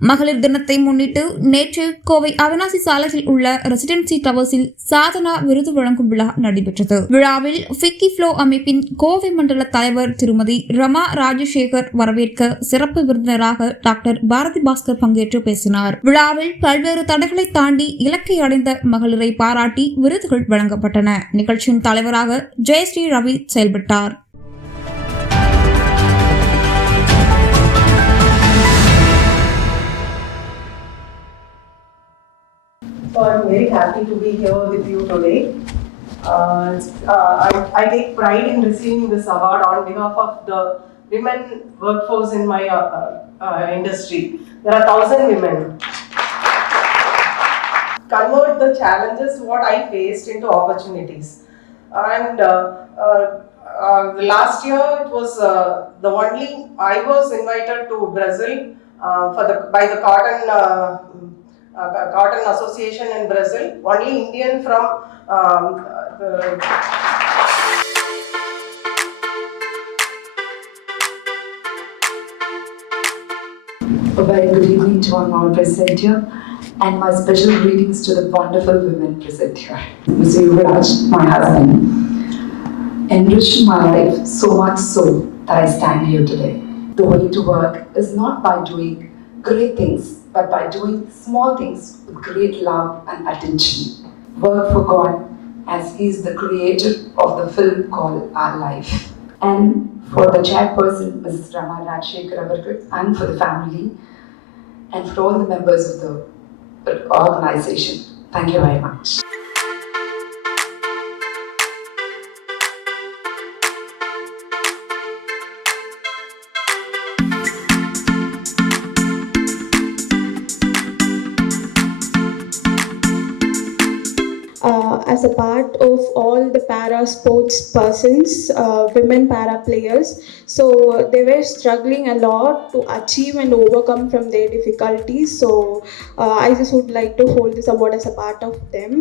மகளிர் தினத்தை முன்னிட்டு நேற்று கோவை அவினாசி சாலையில் உள்ள ரெசிடென்சி டவர்ஸில் சாதனா விருது வழங்கும் விழா நடைபெற்றது. விழாவில் ஃபிக்கி ஃப்ளோ அமைப்பின் கோவை மண்டல தலைவர் திருமதி ரமா ராஜசேகர் வரவேற்க சிறப்பு விருந்தினராக டாக்டர் பாரதி பாஸ்கர் பங்கேற்று பேசினார். விழாவில் பல்வேறு தடைகளை தாண்டி இலக்கை அடைந்த மகளிரை பாராட்டி விருதுகள் வழங்கப்பட்டன. நிகழ்ச்சியின் தலைவராக ஜெயஸ்ரீ ரவி செயல்பட்டார். So I'm very happy to be here with you today. I take pride in receiving this award on behalf of the women workforce in my industry. There are 1,000 women. Convert the challenges what I faced into opportunities. And last year it was the only I was invited to Brazil by the Cotton Association in Brazil, only Indian from A very good evening to all present here, and my special greetings to the wonderful women present here. Mr. Yuvraj, my husband, enriched my life so much so that I stand here today. The way to work is not by doing great things, but by doing small things with great love and attention. Work for God as He is the creator of the film called Our Life. And for the chairperson, Mrs. Rama Rajshekhar Avarkar, and for the family, and for all the members of the organization. Thank you very much. As a part of all the para sports persons, women para players, so they were struggling a lot to achieve and overcome from their difficulties. So I just would like to hold this award as a part of them.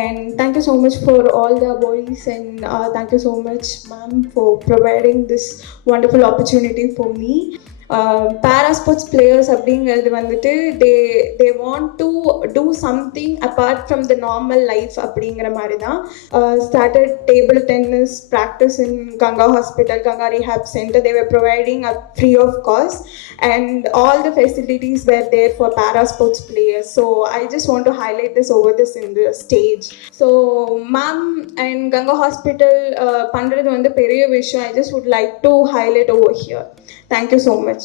And thank you so much for all the boys, and thank you so much, ma'am, for providing this wonderful opportunity for me. Para sports players அப்படிங்கிறது வந்துட்டு they want to do something apart from the normal life அப்படிங்கிற மாதிரி தான். Started table tennis practice in Ganga Hospital, Ganga Rehab Center. They were providing a free of cost, and all the facilities were there for para sports players. So I just want to highlight this over this in the stage. So ma'am and Ganga Hospital பண்றது வந்து பெரிய விஷயம். I just would like to highlight over here. Thank you so much.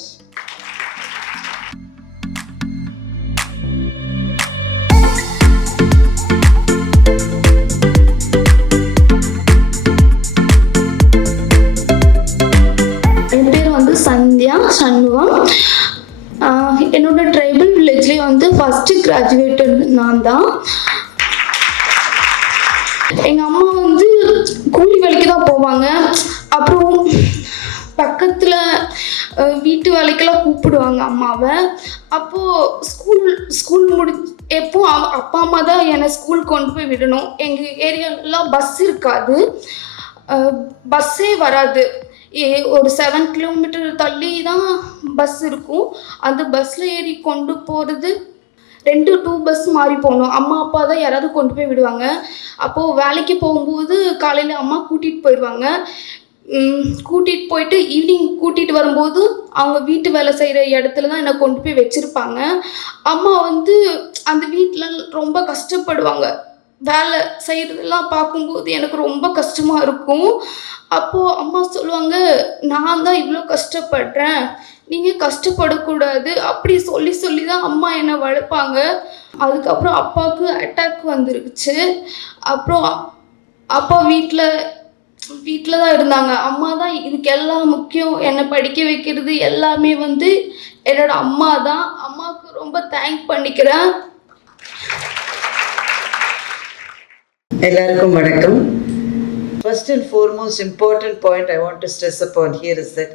என் பேர் வந்து சந்தியா சண்முகம். என்னோட ட்ரைபல் வில்லேஜ்லேயே வந்து first graduated நான் தான். எங்கள் அம்மா வந்து கூலி வேலைக்கு தான் போவாங்க. அப்புறம் பக்கத்தில் வீட்டு வேலைக்கெல்லாம் கூப்பிடுவாங்க அம்மாவை. அப்போது ஸ்கூல் எப்போ அப்பா அம்மா தான் என்னை ஸ்கூல் கொண்டு போய் விடணும். எங்கள் ஏரியாலெலாம் பஸ் இருக்காது, பஸ்ஸே வராது. ஒரு 7 கிலோமீட்டர் தள்ளி தான் பஸ் இருக்கும். அந்த பஸ்ஸில் ஏறி கொண்டு போகிறது 2 பஸ் மாறி போகணும். அம்மா அப்பா தான் யாராவது கொண்டு போய் விடுவாங்க. அப்போது வேலைக்கு போகும்போது காலையில் அம்மா கூட்டிகிட்டு போயிடுவாங்க. கூட்டிகிட்டு போயிட்டு ஈவினிங் கூட்டிகிட்டு வரும்போது அவங்க வீட்டு வேலை செய்கிற இடத்துல தான் என்னை கொண்டு போய் வச்சுருப்பாங்க. அம்மா வந்து அந்த வீட்டில் ரொம்ப கஷ்டப்படுவாங்க. வேலை செய்கிறதெல்லாம் பார்க்கும்போது எனக்கு ரொம்ப கஷ்டமாக இருக்கும். அப்போது அம்மா சொல்லுவாங்க, நான் தான் இவ்வளோ கஷ்டப்படுறேன், நீங்கள் கஷ்டப்படக்கூடாது அப்படி சொல்லி தான் அம்மா என்னை வளர்ப்பாங்க. அதுக்கப்புறம் அப்பாவுக்கு அட்டாக் வந்துருச்சு. அப்புறம் அப்பா வீட்டில் தான் இருந்தாங்க. அம்மா தான் இதுக்கு எல்லாம் முக்கியம். என்னை படிக்க வைக்கிறது எல்லாமே வந்து என்னோட அம்மா தான். அம்மாவுக்கு ரொம்ப தேங்க் பண்ணிக்கிறேன். எல்லாருக்கும் வணக்கம். First and foremost important point I want to stress upon here is that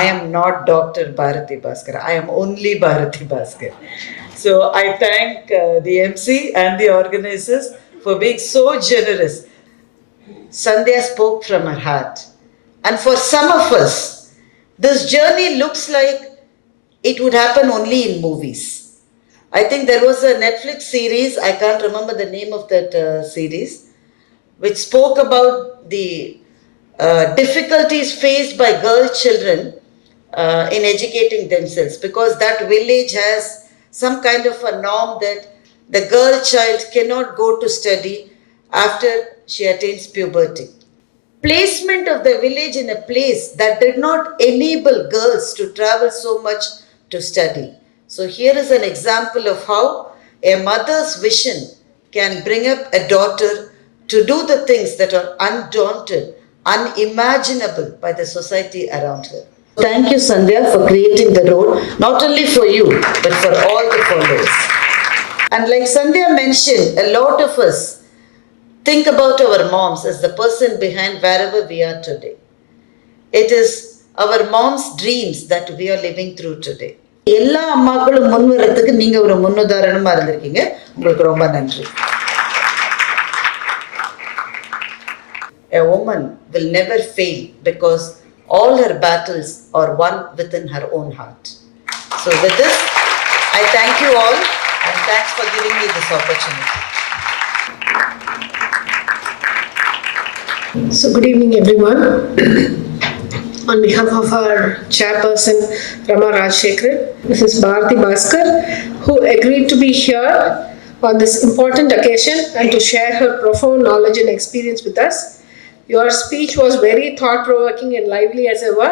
I am not Dr. Bharati Bhaskar. I am only Bharati Bhaskar. So I thank the MC and the organizers for being so generous. Sandhya spoke from her heart. And for some of us, this journey looks like it would happen only in movies. I think there was a Netflix series, I can't remember the name of that series, which spoke about the difficulties faced by girl children in educating themselves, because that village has some kind of a norm that the girl child cannot go to study after she attains puberty. Placement of the village in a place that did not enable girls to travel so much to study. So here is an example of how a mother's vision can bring up a daughter to do the things that are undaunted, unimaginable by the society around her. Thank you, Sandhya, for creating the road, not only for you, but for all the followers. And like Sandhya mentioned, a lot of us think about our moms as the person behind wherever we are today. It is our moms' dreams that we are living through today. எல்லா அம்மாக்களும் முன் வரதுக்கு நீங்க ஒரு முன்னுதாரணமா இருந்திருக்கீங்க. உங்களுக்கு ரொம்ப நன்றி. A woman will never fail because all her battles are won within her own heart. So with this, I thank you all and thanks for giving me this opportunity. So good evening everyone. On behalf of our chairperson Rama Rajshekharan, Mrs. Bharati Bhaskar, who agreed to be here on this important occasion and to share her profound knowledge and experience with us. Your speech was very thought-provoking and lively as ever.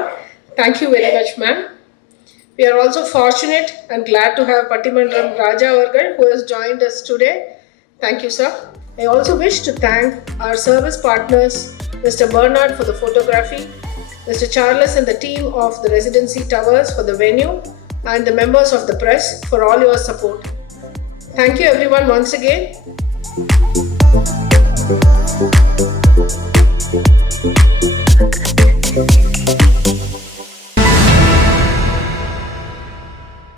Thank you very much, ma'am. We are also fortunate and glad to have Pattimandram Raja Avargal, who has joined us today. Thank you, sir. I also wish to thank our service partners, Mr. Bernard for the photography, Mr. Charles and the team of the Residency Towers for the venue, and the members of the press for all your support. Thank you everyone once again.